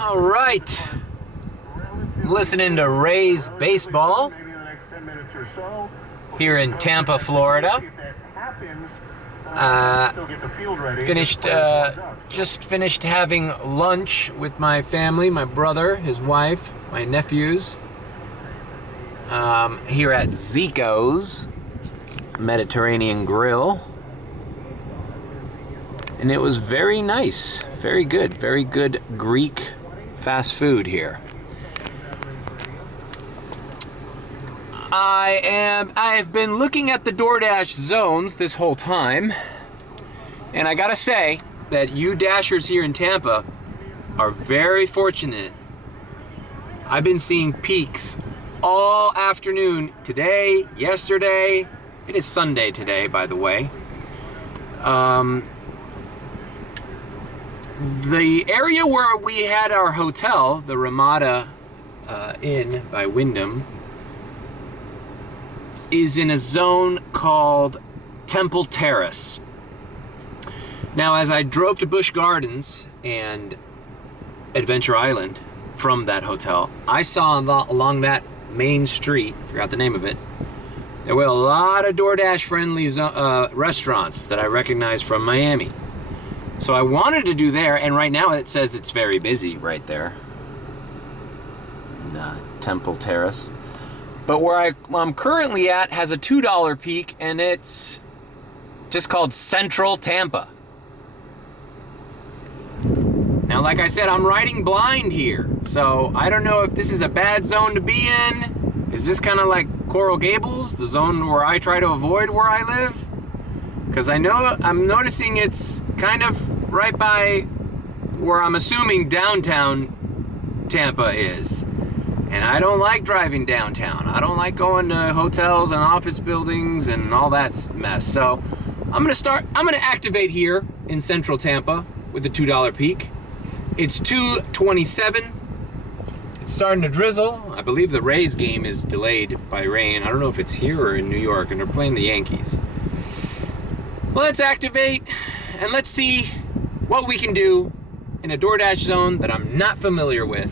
All right. I'm listening to Rays baseball here in Tampa, Florida. Just finished having lunch with my family, my brother, his wife, my nephews, here at Zico's Mediterranean Grill. And it was very nice, very good Greek fast food here. I have been looking at the DoorDash zones this whole time, and I gotta say that you Dashers here in Tampa are very fortunate. I've been seeing peaks all afternoon today, yesterday. It is Sunday today, by the way. The area where we had our hotel, the Ramada Inn by Wyndham, is in a zone called Temple Terrace. Now, as I drove to Busch Gardens and Adventure Island from that hotel, I saw along that main street, I forgot the name of it, there were a lot of DoorDash-friendly restaurants that I recognized from Miami. So I wanted to do there, and right now it says it's very busy right there. Temple Terrace. But where I'm currently at has a $2 peak, and it's just called Central Tampa. Now, like I said, I'm riding blind here, so I don't know if this is a bad zone to be in. Is this kind of like Coral Gables, the zone where I try to avoid where I live? Because I'm noticing it's kind of right by where I'm assuming downtown Tampa is. And I don't like driving downtown. I don't like going to hotels and office buildings and all that mess. So I'm gonna activate here in Central Tampa with the $2 peak. It's 2:27. It's starting to drizzle. I believe the Rays game is delayed by rain. I don't know if it's here or in New York, and they're playing the Yankees. Let's activate and let's see what we can do in a DoorDash zone that I'm not familiar with.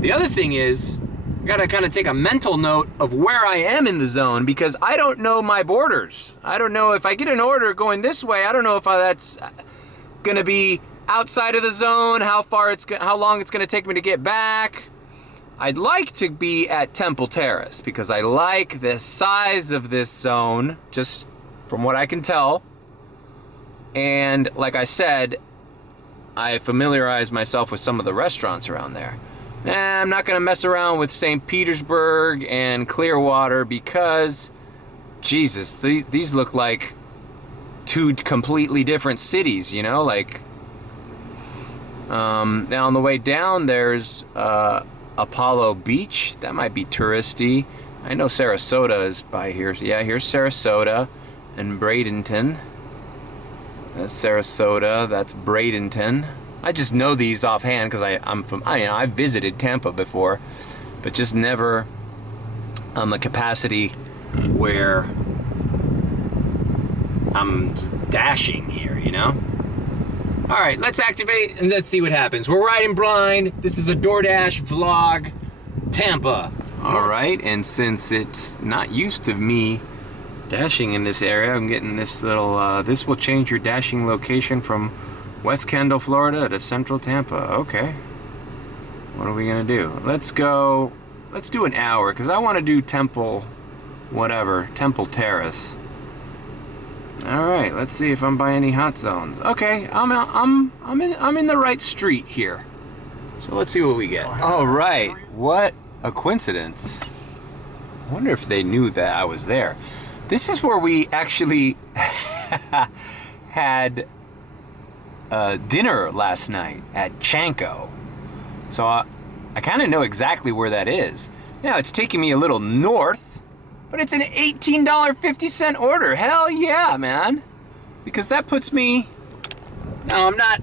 The other thing is, I gotta kind of take a mental note of where I am in the zone, because I don't know my borders. I don't know if I get an order going this way, I don't know if that's gonna be outside of the zone, how long it's gonna take me to get back. I'd like to be at Temple Terrace because I like the size of this zone, just from what I can tell. And like I said, I familiarized myself with some of the restaurants around there. I'm not gonna mess around with St. Petersburg and Clearwater because, Jesus, these look like two completely different cities, you know? Like, now on the way down, there's Apollo Beach. That might be touristy. I know Sarasota is by here. Yeah, here's Sarasota and Bradenton. That's Sarasota, that's Bradenton. I just know these offhand because I've visited Tampa before, but just never on the capacity where I'm dashing here, you know? All right, let's activate and let's see what happens. We're riding blind. This is a DoorDash vlog, Tampa. All right, and since it's not used to me dashing in this area, I'm getting this little, this will change your dashing location from West Kendall, Florida to Central Tampa. Okay. What are we gonna do? Let's do an hour, because I want to do Temple Terrace. All right, let's see if I'm by any hot zones. Okay, I'm in the right street here. So let's see what we get. All right, what a coincidence. I wonder if they knew that I was there. This is where we actually had dinner last night at Chanko. So I kind of know exactly where that is. Now it's taking me a little north, but it's an $18.50 order. Hell yeah, man. Because that puts me, now I'm not,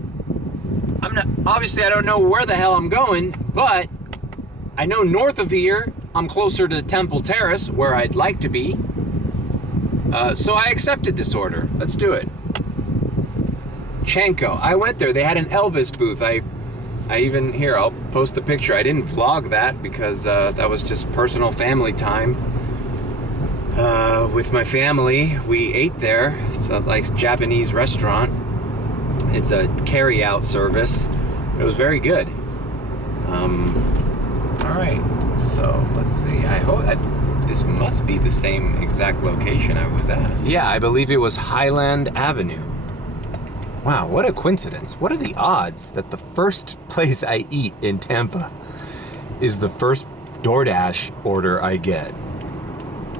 obviously I don't know where the hell I'm going, but I know north of here, I'm closer to Temple Terrace, where I'd like to be. So I accepted this order. Let's do it. Chanko. I went there. They had an Elvis booth. I Here, I'll post a picture. I didn't vlog that because that was just personal family time. With my family, we ate there. It's a nice Japanese restaurant. It's a carry-out service. It was very good. All right, so let's see. I hope this must be the same exact location I was at. Yeah, I believe it was Highland Avenue. Wow, what a coincidence. What are the odds that the first place I eat in Tampa is the first DoorDash order I get?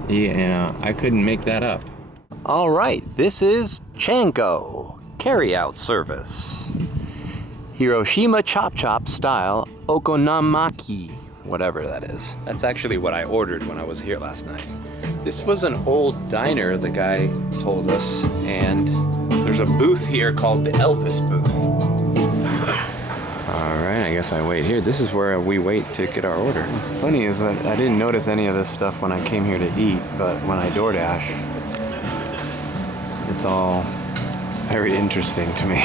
Yeah, I couldn't make that up. All right, this is Chanko, carry-out service. Hiroshima Chop Chop style okonomiyaki, whatever that is. That's actually what I ordered when I was here last night. This was an old diner, the guy told us, and there's a booth here called the Elvis booth. All right, I guess I wait here. This is where we wait to get our order. What's funny is that I didn't notice any of this stuff when I came here to eat, but when I DoorDash, it's all very interesting to me.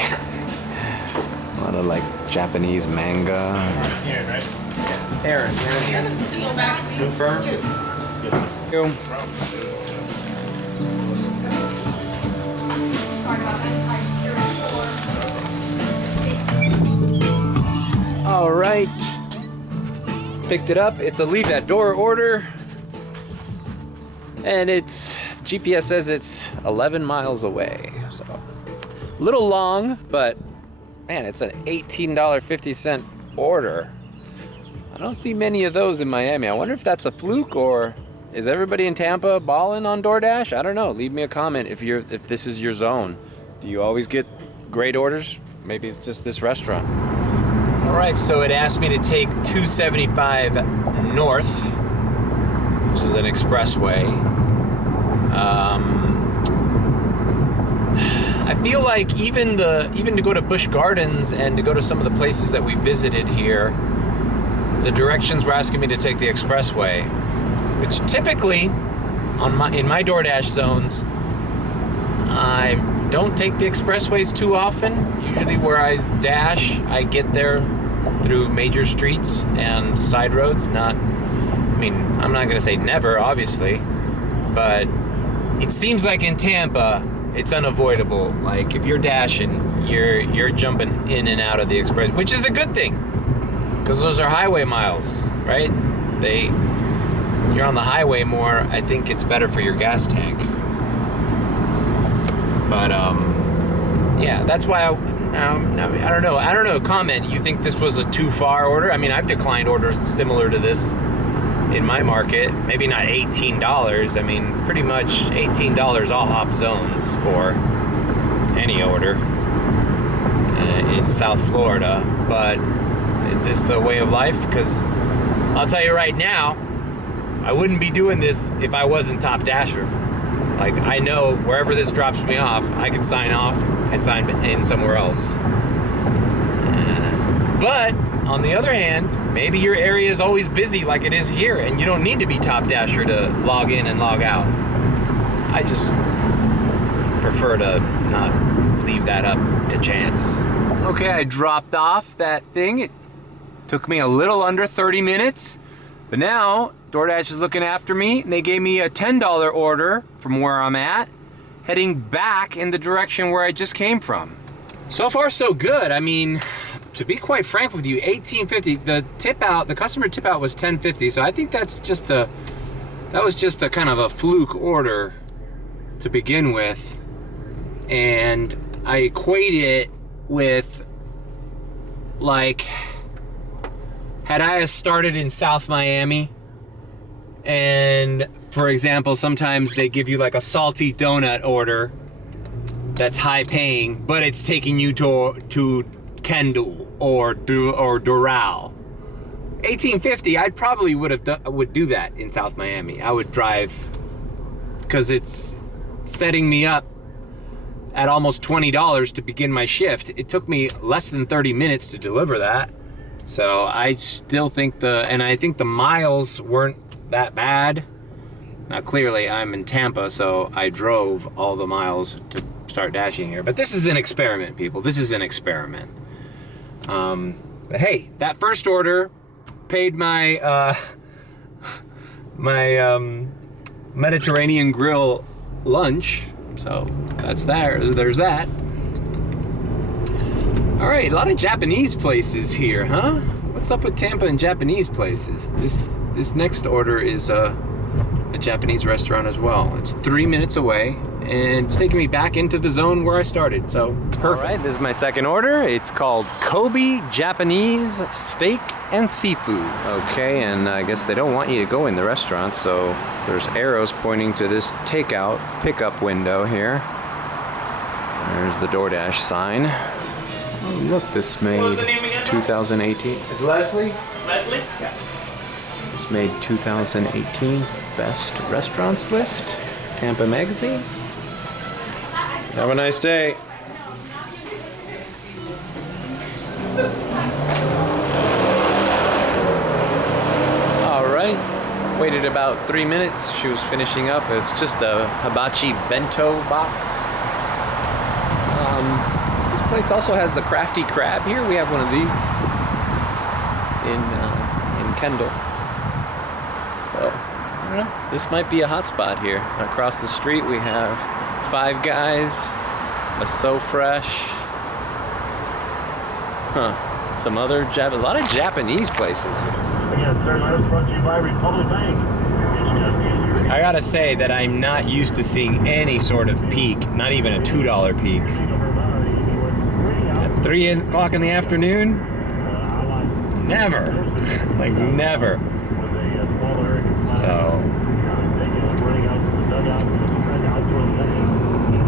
A lot of like Japanese manga. Here, right? Aaron. Confirm. All right. Picked it up. It's a leave at door order. And it's GPS says it's 11 miles away. So a little long, but man, it's an $18.50 order. I don't see many of those in Miami. I wonder if that's a fluke or is everybody in Tampa balling on DoorDash? I don't know. Leave me a comment if this is your zone. Do you always get great orders? Maybe it's just this restaurant. All right, so it asked me to take 275 north, which is an expressway. I feel like even to go to Busch Gardens and to go to some of the places that we visited here, the directions were asking me to take the expressway, which typically in my DoorDash zones, I don't take the expressways too often. Usually where I dash, I get there through major streets and side roads. I'm not gonna say never, obviously, but it seems like in Tampa, it's unavoidable. Like if you're dashing, you're jumping in and out of the express, which is a good thing, because those are highway miles, right? You're on the highway more. I think it's better for your gas tank. But yeah, that's why I don't know. Comment. You think this was a too far order? I mean, I've declined orders similar to this in my market. Maybe not $18. I mean, pretty much $18 all hop zones for any order in South Florida. But is this the way of life? Because I'll tell you right now, I wouldn't be doing this if I wasn't top dasher. Like, I know wherever this drops me off, I could sign off and sign in somewhere else. But on the other hand, maybe your area is always busy like it is here, and you don't need to be top dasher to log in and log out. I just prefer to not leave that up to chance. Okay, I dropped off that thing. It took me a little under 30 minutes, but now DoorDash is looking after me, and they gave me a $10 order from where I'm at, heading back in the direction where I just came from. So far, so good. I mean, to be quite frank with you, $18.50. The customer tip out was $10.50. So I think that was just a kind of a fluke order to begin with, and I equate it with, like, had I started in South Miami, and for example, sometimes they give you like a salty donut order that's high paying, but it's taking you to Kendall or Doral. $18.50, I probably would do that in South Miami. I would drive, because it's setting me up at almost $20 to begin my shift. It took me less than 30 minutes to deliver that. So I still think I think the miles weren't that bad. Now clearly I'm in Tampa, so I drove all the miles to start dashing here. But this is an experiment, people. This is an experiment. But hey, that first order paid my Mediterranean grill lunch, so that's there's that. All right, a lot of Japanese places here, huh? What's up with Tampa and Japanese places? This next order is a Japanese restaurant as well. It's 3 minutes away, and it's taking me back into the zone where I started, so perfect. All right, this is my second order. It's called Kobe Japanese Steak and Seafood. Okay, and I guess they don't want you to go in the restaurant, so there's arrows pointing to this takeout pickup window here. There's the DoorDash sign. Oh, look, this made 2018. Leslie? Yeah. This made 2018 Best Restaurants list, Tampa Magazine. Have a nice day. All right, waited about 3 minutes. She was finishing up. It's just a hibachi bento box. This place also has the crafty crab here. We have one of these in Kendall. So, I don't know. This might be a hot spot here. Across the street we have Five Guys, a So Fresh. Huh. Some other a lot of Japanese places here. Yes, sir. That's brought to you by Republic Bank. I gotta say that I'm not used to seeing any sort of peak, not even a $2 peak. At 3 o'clock in the afternoon? Never. Like, never. So.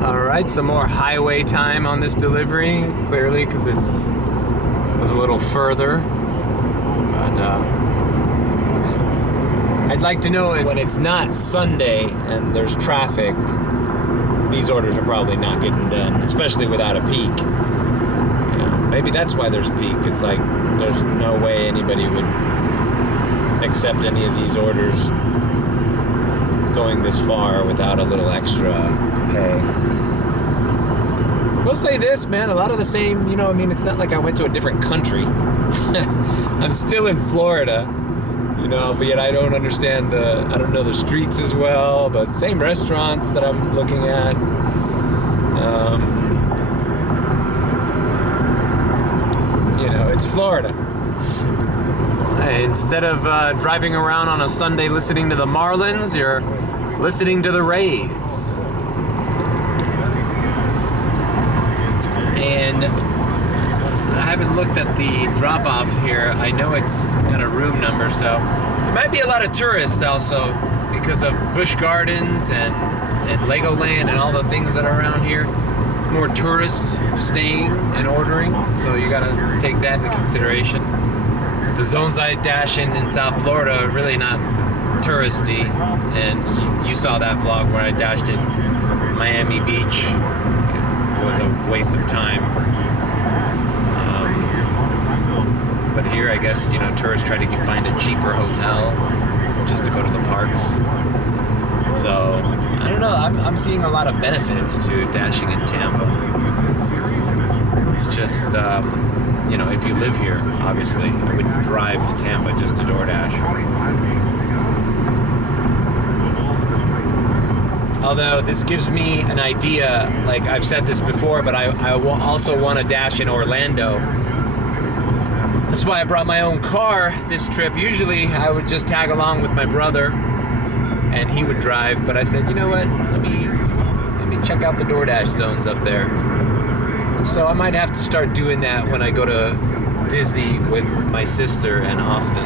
Alright, some more highway time on this delivery, clearly, because it was a little further. But, I'd like to know if when it's not Sunday and there's traffic, these orders are probably not getting done, especially without a peak. You know, maybe that's why there's peak. It's like there's no way anybody would accept any of these orders going this far without a little extra pay. We'll say this, man, a lot of the same, you know, I mean, it's not like I went to a different country. I'm still in Florida. You know, but yet I don't understand I don't know the streets as well, but same restaurants that I'm looking at. You know, it's Florida. Instead of driving around on a Sunday listening to the Marlins, you're listening to the Rays. And I haven't looked at the drop-off here. I know it's got a room number, so there might be a lot of tourists also because of Busch Gardens and Legoland and all the things that are around here. More tourists staying and ordering, so you gotta take that into consideration. The zones I dash in South Florida are really not touristy, and you saw that vlog where I dashed in Miami Beach. It was a waste of time. But here, I guess, you know, tourists try to find a cheaper hotel just to go to the parks. So, I don't know, I'm seeing a lot of benefits to dashing in Tampa. It's just, you know, if you live here, obviously, I wouldn't drive to Tampa just to DoorDash. Although, this gives me an idea, like I've said this before, but I will also want to dash in Orlando. That's why I brought my own car this trip. Usually I would just tag along with my brother and he would drive, but I said, you know what, let me check out the DoorDash zones up there. So I might have to start doing that when I go to Disney with my sister and Austin.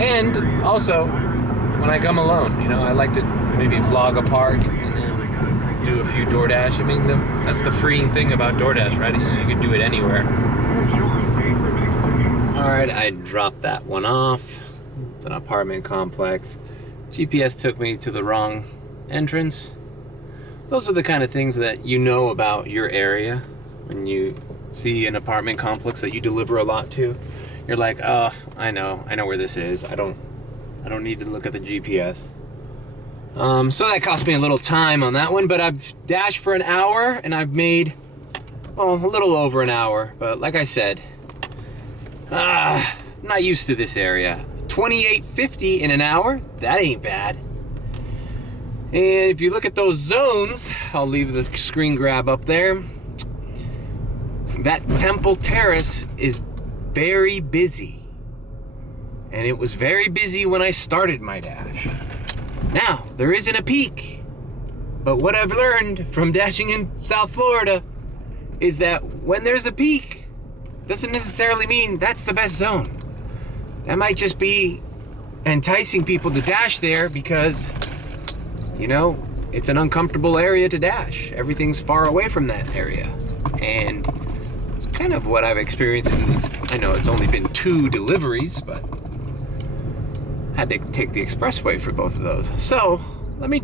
And also, when I come alone, you know, I like to maybe vlog a park and then do a few DoorDash. I mean, that's the freeing thing about DoorDash, right? Is you can do it anywhere. All right, I dropped that one off. It's an apartment complex. GPS took me to the wrong entrance. Those are the kind of things that you know about your area when you see an apartment complex that you deliver a lot to. You're like, oh, I know where this is. I don't need to look at the GPS. So that cost me a little time on that one, but I've dashed for an hour and I've made well, a little over an hour, but like I said, I'm not used to this area. 28.50 in an hour, that ain't bad. And if you look at those zones, I'll leave the screen grab up there. That Temple Terrace is very busy. And it was very busy when I started my dash. Now, there isn't a peak. But what I've learned from dashing in South Florida is that when there's a peak, doesn't necessarily mean that's the best zone. That might just be enticing people to dash there because, you know, it's an uncomfortable area to dash. Everything's far away from that area. And it's kind of what I've experienced in this. I know it's only been 2 deliveries, but I had to take the expressway for both of those. So let me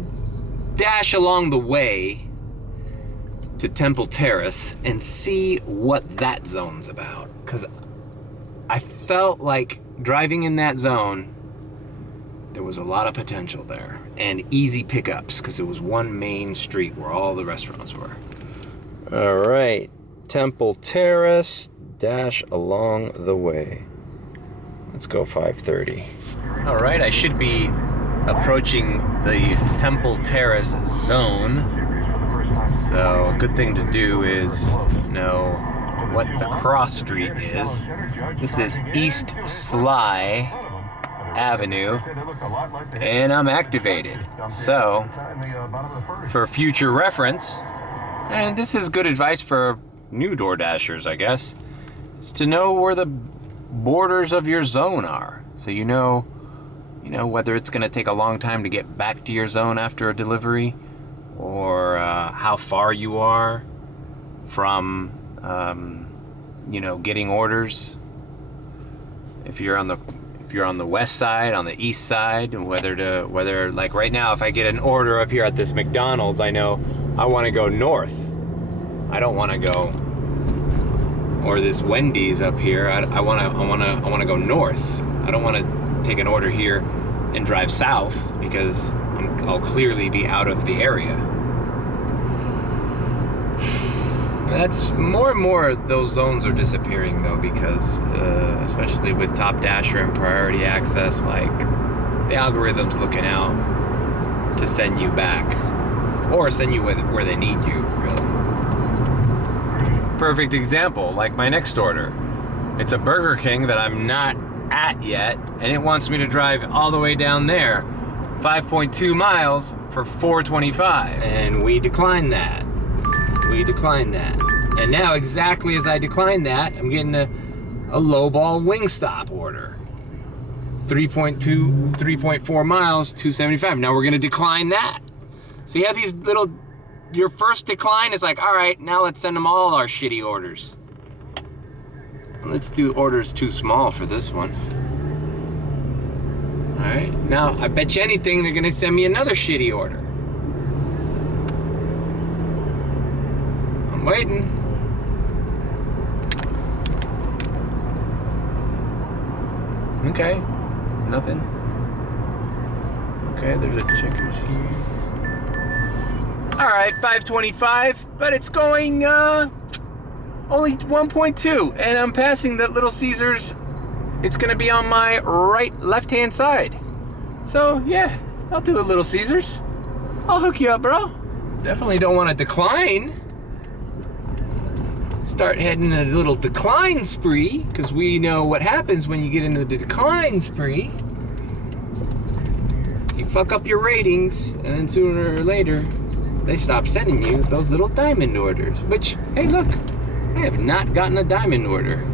dash along the way to Temple Terrace and see what that zone's about. Because I felt like driving in that zone, there was a lot of potential there and easy pickups because it was one main street where all the restaurants were. All right, Temple Terrace, dash along the way. Let's go 5:30. All right, I should be approaching the Temple Terrace zone. So a good thing to do is know what the cross street is. This is East Sly Avenue, and I'm activated. So, for future reference, and this is good advice for new DoorDashers, I guess, is to know where the borders of your zone are. So you know whether it's going to take a long time to get back to your zone after a delivery, or how far you are from getting orders. If you're on the west side, on the east side, and whether like right now, if I get an order up here at this McDonald's, I know I want to go north. I don't want to go, or this Wendy's up here. I want to go north. I don't want to take an order here and drive south because I'll clearly be out of the area. That's more and more those zones are disappearing though, because especially with Top Dasher and Priority Access, like the algorithm's looking out to send you back or send you where they need you, really. Perfect example, like my next order. It's a Burger King that I'm not at yet, and it wants me to drive all the way down there, 5.2 miles for $4.25, and we declined that. And now, exactly as I declined that, I'm getting a lowball Wingstop order. 3.4 miles, $2.75. Now we're gonna decline that. See how these little, your first decline is like, all right, now let's send them all our shitty orders. Let's do orders too small for this one. All right, now I bet you anything they're gonna send me another shitty order. I'm waiting. Okay, nothing. Okay, there's a chicken. All right, 525, but it's going only 1.2, and I'm passing that little Ceasars. It's gonna be on my left-hand side. So yeah, I'll do a little Ceasars. I'll hook you up, bro. Definitely don't want to decline. Start heading a little decline spree, because we know what happens when you get into the decline spree. You fuck up your ratings, and then sooner or later, they stop sending you those little diamond orders. Which, hey look, I have not gotten a diamond order.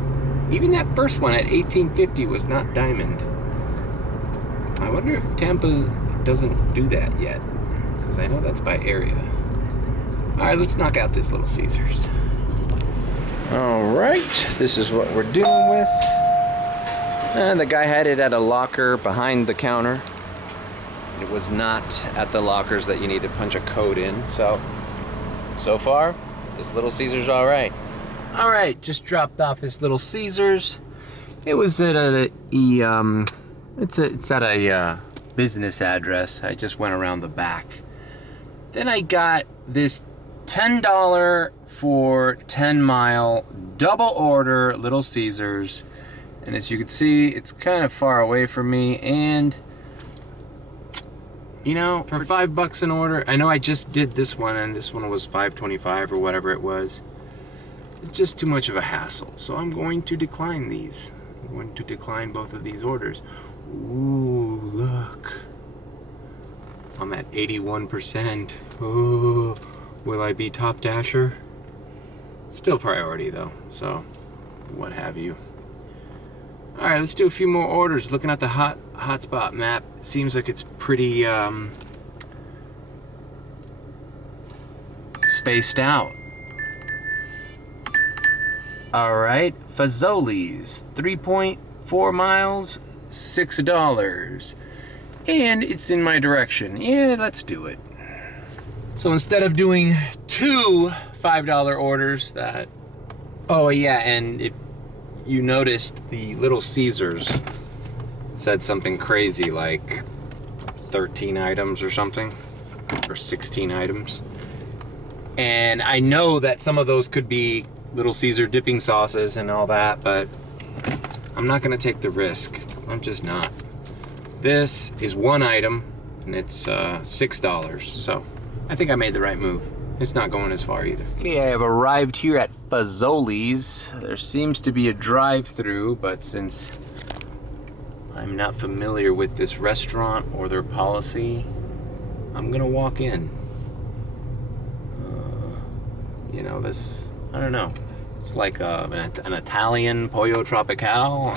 Even that first one at $18.50 was not diamond. I wonder if Tampa doesn't do that yet, because I know that's by area. All right, let's knock out this little Ceasars. All right, this is what we're dealing with. And the guy had it at a locker behind the counter. It was not at the lockers that you need to punch a code in. So far, this little Ceasar's all right. All right, just dropped off this little Ceasars. It was at it's at a business address. I just went around the back. Then I got this $10 for 10 Mile, double order, Little Caesars. And as you can see, it's kind of far away from me, and you know, for $5 an order, I know I just did this one, and this one was $5.25 or whatever it was. It's just too much of a hassle, so I'm going to decline these. I'm going to decline both of these orders. Ooh, look. I'm at 81%. Ooh, will I be top dasher? Still priority though, so what have you. All right, let's do a few more orders. Looking at the hotspot map, seems like it's pretty spaced out. All right, Fazoli's, 3.4 miles, $6. And it's in my direction. Yeah, let's do it. So instead of doing two $5 orders that, oh yeah, and if you noticed, the Little Caesars said something crazy like 13 items or something, or 16 items. And I know that some of those could be Little Caesar dipping sauces and all that, but I'm not gonna take the risk. I'm just not. This is one item, and it's $6, so I think I made the right move. It's not going as far either. Okay, I have arrived here at Fazoli's. There seems to be a drive-through, but since I'm not familiar with this restaurant or their policy, I'm gonna walk in. You know, this, I don't know. It's like an Italian Pollo Tropical.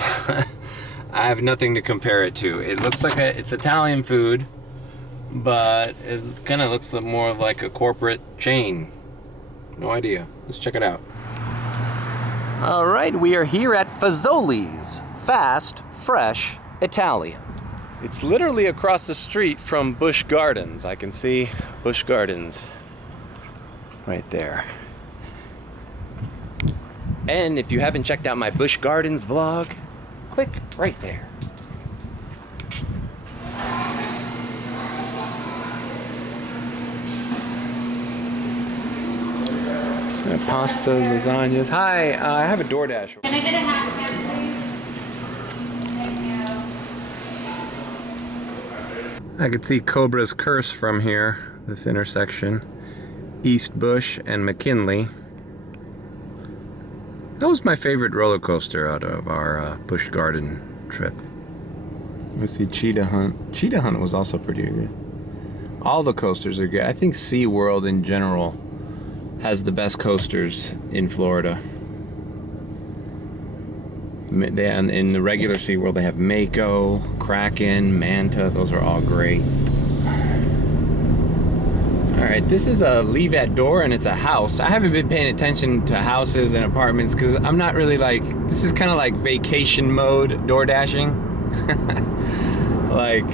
I have nothing to compare it to. It looks like it's Italian food, but it kind of looks more like a corporate chain. No idea. Let's check it out. All right, we are here at Fazoli's, fast, fresh, Italian. It's literally across the street from Busch Gardens. I can see Busch Gardens right there. And if you haven't checked out my Busch Gardens vlog, click right there. Pasta, lasagnas. Hi, I have a DoorDash. Can I get a half again, please? I could see Cobra's Curse from here, this intersection. East Bush and McKinley. That was my favorite roller coaster out of our Busch Garden trip. Let's see, Cheetah Hunt. Cheetah Hunt was also pretty good. All the coasters are good. I think SeaWorld in general has the best coasters in Florida. In the regular SeaWorld, they have Mako, Kraken, Manta. Those are all great. All right, this is a leave at door, and it's a house. I haven't been paying attention to houses and apartments because I'm not really like, this is kind of like vacation mode DoorDashing. Like,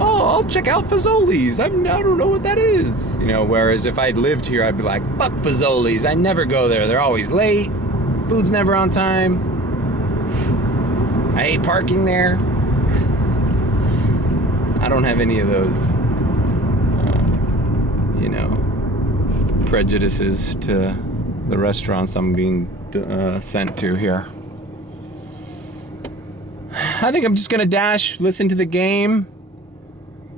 oh, I'll check out Fazoli's. I don't know what that is. You know, whereas if I'd lived here, I'd be like, fuck Fazoli's. I never go there. They're always late. Food's never on time. I hate parking there. I don't have any of those, you know, prejudices to the restaurants I'm being sent to here. I think I'm just gonna dash, listen to the game,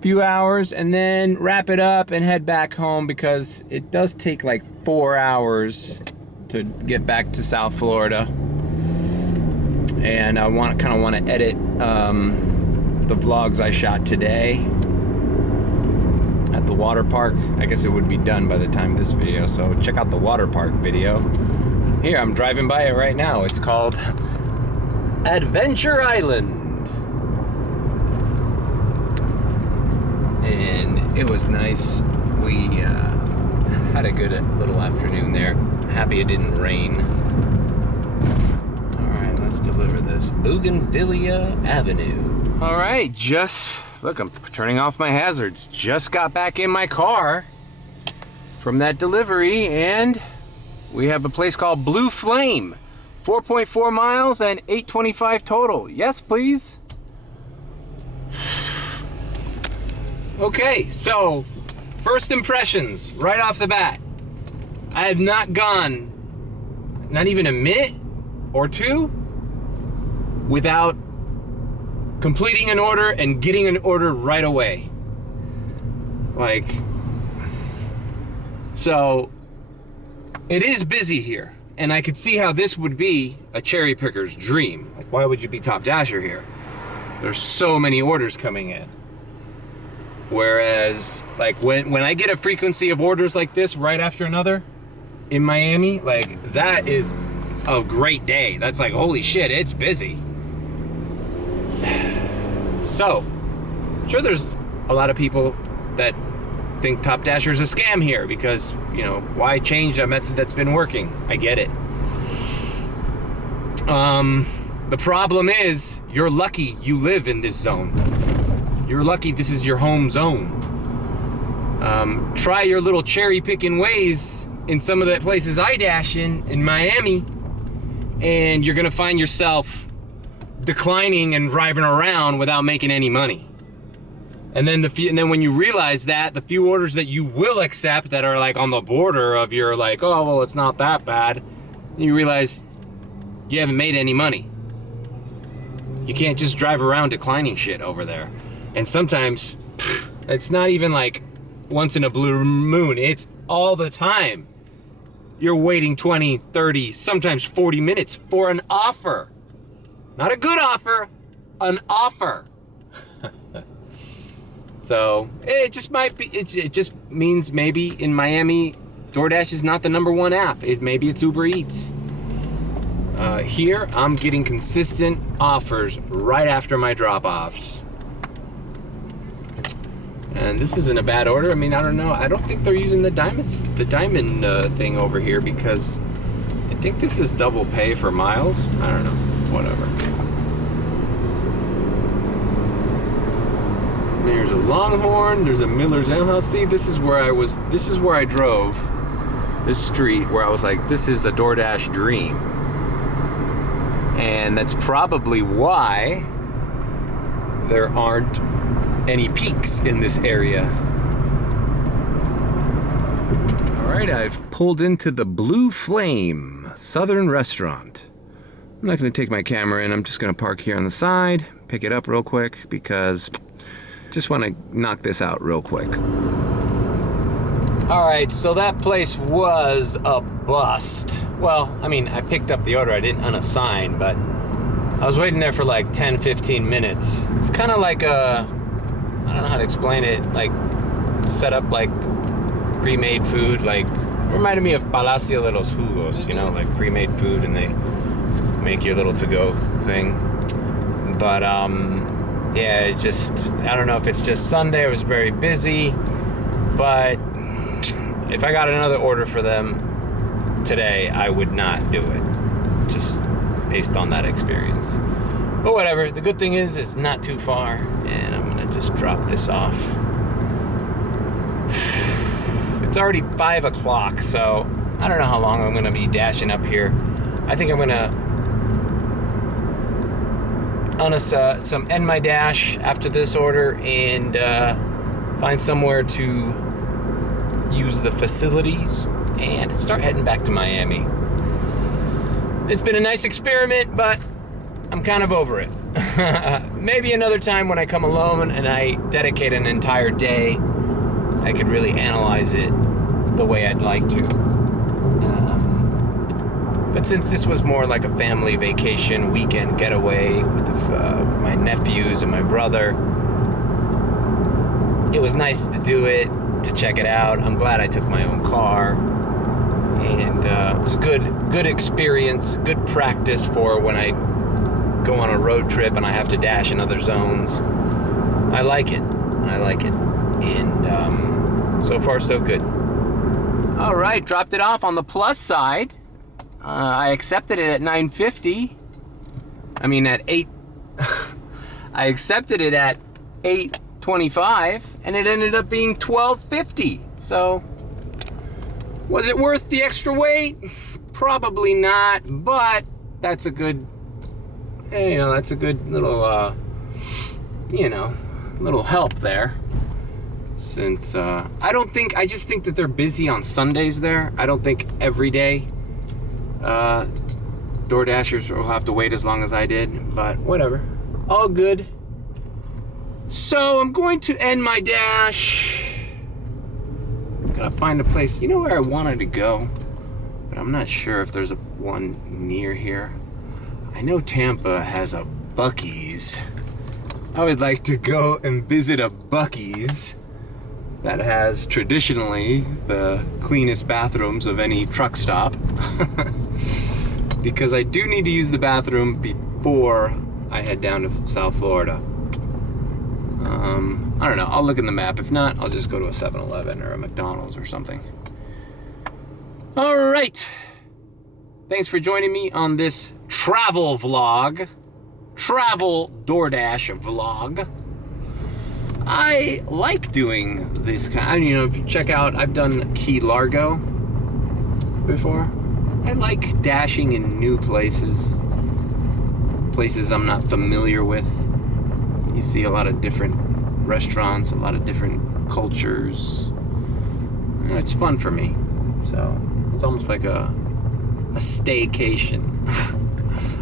few hours, and then wrap it up and head back home because it does take like 4 hours to get back to South Florida. And I kind of want to edit the vlogs I shot today at the water park. I guess it would be done by the time of this video, so check out the water park video. Here, I'm driving by it right now. It's called Adventure Island. And it was nice. We had a good little afternoon there. Happy it didn't rain. All right, let's deliver this. Bougainvillea Avenue. All right, look, I'm turning off my hazards. Just got back in my car from that delivery, and we have a place called Blue Flame. 4.4 miles and $8.25 total. Yes, please. Okay, so first impressions right off the bat. I have not gone, not even a minute or two, without completing an order and getting an order right away. Like, so it is busy here, and I could see how this would be a cherry picker's dream. Like, why would you be top dasher here? There's so many orders coming in. Whereas, like, when I get a frequency of orders like this right after another in Miami, like, that is a great day. That's like, holy shit, it's busy. So, sure, there's a lot of people that think Top Dasher is a scam here because, you know, why change a method that's been working? I get it. The problem is, you're lucky you live in this zone. You're lucky this is your home zone. Try your little cherry picking ways in some of the places I dash in Miami, and you're gonna find yourself declining and driving around without making any money. And then when you realize that, the few orders that you will accept that are like on the border of your like, oh, well, it's not that bad, you realize you haven't made any money. You can't just drive around declining shit over there. And sometimes, it's not even like once in a blue moon, it's all the time. You're waiting 20, 30, sometimes 40 minutes for an offer. Not a good offer, an offer. So it just might be, it just means maybe in Miami, DoorDash is not the #1 app. Maybe it's Uber Eats. Here, I'm getting consistent offers right after my drop-offs. And this isn't a bad order. I mean, I don't know. I don't think they're using the diamond thing over here because I think this is double pay for miles. I don't know. Whatever. There's a Longhorn. There's a Miller's Ale House. See, this is where I was. This is where I drove. This street where I was like, this is a DoorDash dream. And that's probably why there aren't any peaks in this area. All right, I've pulled into the Blue Flame Southern Restaurant. I'm not gonna take my camera in, I'm just gonna park here on the side, pick it up real quick because just wanna knock this out real quick. All right, so that place was a bust. Well, I mean, I picked up the order, I didn't unassign, but I was waiting there for like 10, 15 minutes. It's kind of like a, I don't know how to explain it, like set up like pre-made food, like reminded me of Palacio de los Jugos, you know, like pre-made food and they make you a little to-go thing. But yeah, it's just, I don't know if it's just Sunday, it was very busy, but if I got another order for them today, I would not do it, just based on that experience. But whatever, the good thing is it's not too far, and I'm gonna just drop this off. It's already 5 o'clock, so I don't know how long I'm gonna be dashing up here. I think I'm gonna end my dash after this order and find somewhere to use the facilities and start heading back to Miami. It's been a nice experiment, but I'm kind of over it. Maybe another time when I come alone and I dedicate an entire day, I could really analyze it the way I'd like to. But since this was more like a family vacation, weekend getaway with my nephews and my brother, it was nice to do it, to check it out. I'm glad I took my own car. And it was a good experience, good practice for when I go on a road trip and I have to dash in other zones. I like it. And so far so good. All right, dropped it off on the plus side. I accepted it at 9:50. I mean at 8. I accepted it at 8:25 and it ended up being 12:50. So was it worth the extra wait? Probably not, but that's a good, that's a good little, little help there. since I just think that they're busy on Sundays there. I don't think every day DoorDashers will have to wait as long as I did, but whatever. All good. So I'm going to end my dash. Gotta find a place. You know where I wanted to go, but I'm not sure if there's one near here. I know Tampa has a Buc-ee's. I would like to go and visit a Buc-ee's that has traditionally the cleanest bathrooms of any truck stop. Because I do need to use the bathroom before I head down to South Florida. I don't know, I'll look in the map. If not, I'll just go to a 7-Eleven or a McDonald's or something. All right. Thanks for joining me on this travel vlog. Travel DoorDash vlog. I like doing this kind, you know, if you check out, I've done Key Largo before. I like dashing in new places I'm not familiar with. You see a lot of different restaurants, a lot of different cultures. You know, it's fun for me. So it's almost like a staycation.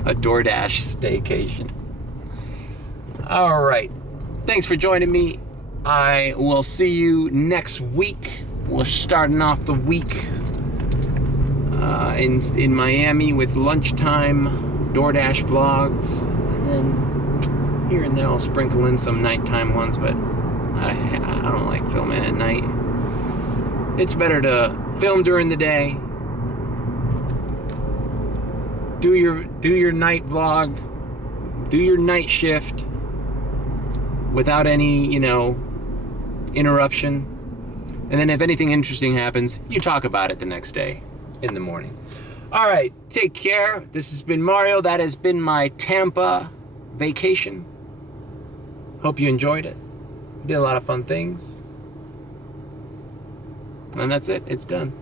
A DoorDash staycation. All right. Thanks for joining me. I will see you next week. We're starting off the week in Miami with lunchtime DoorDash vlogs. And then here and there I'll sprinkle in some nighttime ones, but I don't like filming at night. It's better to film during the day. Do your night vlog, do your night shift without any, you know, interruption. And then if anything interesting happens, you talk about it the next day in the morning. All right, take care. This has been Mario. That has been my Tampa vacation. Hope you enjoyed it. Did a lot of fun things. And that's it. It's done.